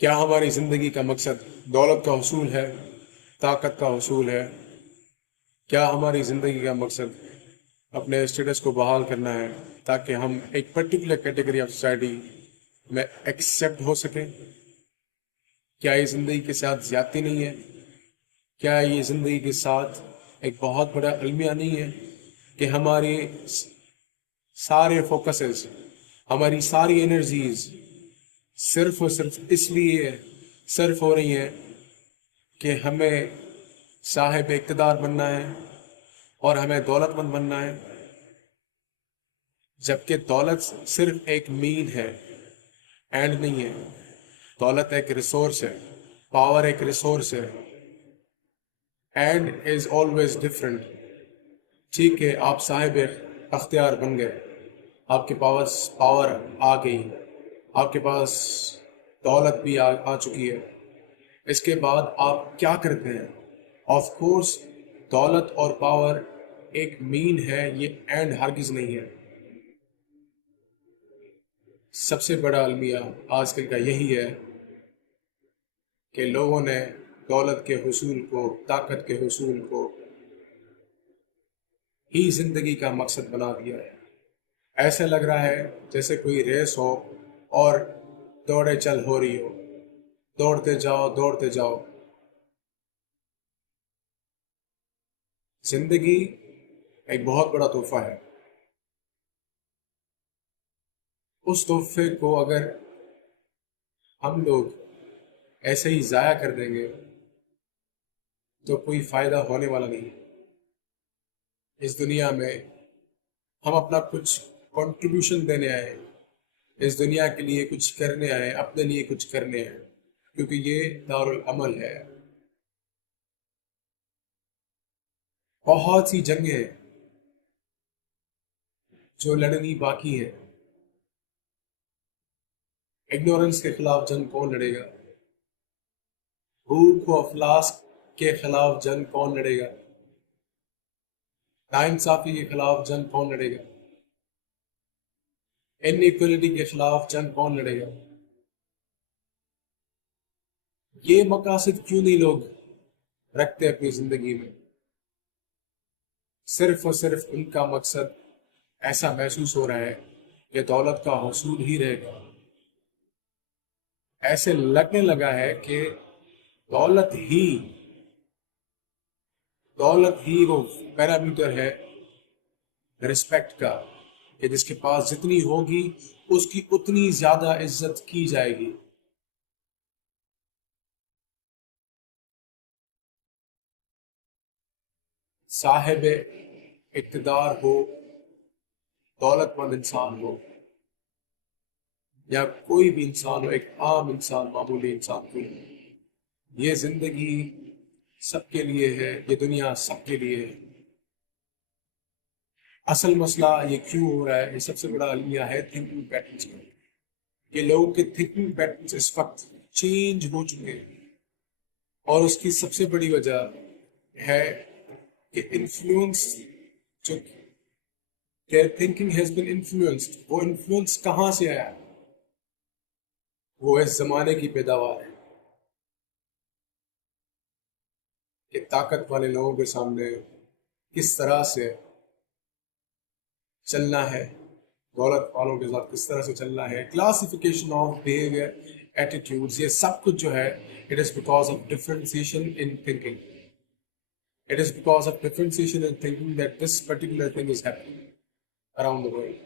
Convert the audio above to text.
کیا ہماری زندگی کا مقصد دولت کا حصول ہے، طاقت کا حصول ہے؟ کیا ہماری زندگی کا مقصد اپنے اسٹیٹس کو بحال کرنا ہے تاکہ ہم ایک پرٹیکولر کیٹیگری آف سوسائٹی میں ایکسیپٹ ہو سکیں؟ کیا یہ زندگی کے ساتھ زیادتی نہیں ہے؟ کیا یہ زندگی کے ساتھ ایک بہت بڑا المیہ نہیں ہے کہ ہمارے سارے فوکسز، ہماری ساری انرجیز صرف اور صرف اس لیے صرف ہو رہی ہیں کہ ہمیں صاحب اقتدار بننا ہے اور ہمیں دولت مند بننا ہے، جبکہ دولت صرف ایک مین ہے، اینڈ نہیں ہے۔ دولت ایک ریسورس ہے، پاور ایک ریسورس ہے، اینڈ از آلویز ڈفرینٹ۔ ٹھیک ہے، آپ صاحب اختیار بن گئے، آپ کے پاس پاور آ گئی، آپ کے پاس دولت بھی آ چکی ہے، اس کے بعد آپ کیا کرتے ہیں؟ آف کورس دولت اور پاور ایک مین ہے، یہ اینڈ ہرگز نہیں ہے۔ سب سے بڑا المیہ آج کل کا یہی ہے کہ لوگوں نے دولت کے حصول کو، طاقت کے حصول کو ہی زندگی کا مقصد بنا دیا ہے۔ ایسا لگ رہا ہے جیسے کوئی ریس ہو اور دوڑے چل ہو رہی ہو، دوڑتے جاؤ دوڑتے جاؤ۔ زندگی ایک بہت بڑا تحفہ ہے، اس تحفے کو اگر ہم لوگ ایسے ہی ضائع کر دیں گے تو کوئی فائدہ ہونے والا نہیں۔ اس دنیا میں ہم اپنا کچھ کنٹریبیوشن دینے آئے ہیں، اس دنیا کے لیے کچھ کرنے آئے، اپنے لیے کچھ کرنے آئے، کیونکہ یہ دارالعمل ہے۔ بہت سی جنگیں جو لڑنی باقی ہے۔ اگنورنس کے خلاف جنگ کون لڑے گا؟ بھوک و افلاس کے خلاف جنگ کون لڑے گا؟ ناانصافی کے خلاف جنگ کون لڑے گا؟ انیکوالٹی کے خلاف جنگ کون لڑے گا؟ یہ مقاصد کیوں نہیں لوگ رکھتے اپنی زندگی میں؟ صرف اور صرف ان کا مقصد ایسا محسوس ہو رہا ہے کہ دولت کا حصول ہی رہے گا۔ ایسے لگنے لگا ہے کہ دولت ہی وہ پیرامیٹر ہے رسپیکٹ کا، کہ جس کے پاس جتنی ہوگی اس کی اتنی زیادہ عزت کی جائے گی۔ صاحب اقتدار ہو، دولت مند انسان ہو، یا کوئی بھی انسان ہو، ایک عام انسان، معمولی انسان کو، یہ زندگی سب کے لیے ہے، یہ دنیا سب کے لیے ہے۔ اصل مسئلہ یہ کیوں ہو رہا ہے؟ یہ سب سے بڑا المیہ ہے تھنکنگ پیٹرنس کا، کہ لوگوں کے تھنکنگ پیٹرنس اس وقت چینج ہو چکے ہیں، اور اس کی سب سے بڑی وجہ ہے کہ انفلوئنس، جو their thinking has been influenced، وہ انفلوئنس کہاں سے آیا؟ وہ اس زمانے کی پیداوار ہے کہ طاقت والے لوگوں کے سامنے کس طرح سے چلنا ہے، دولت والوں کے ساتھ کس طرح سے چلنا ہے، کلاسیفیکیشن آف بیہیویئر، ایٹیٹیوڈز، یہ سب کچھ جو ہے it is because of differentiation in thinking. It is because of differentiation in thinking that this particular thing is happening around the world.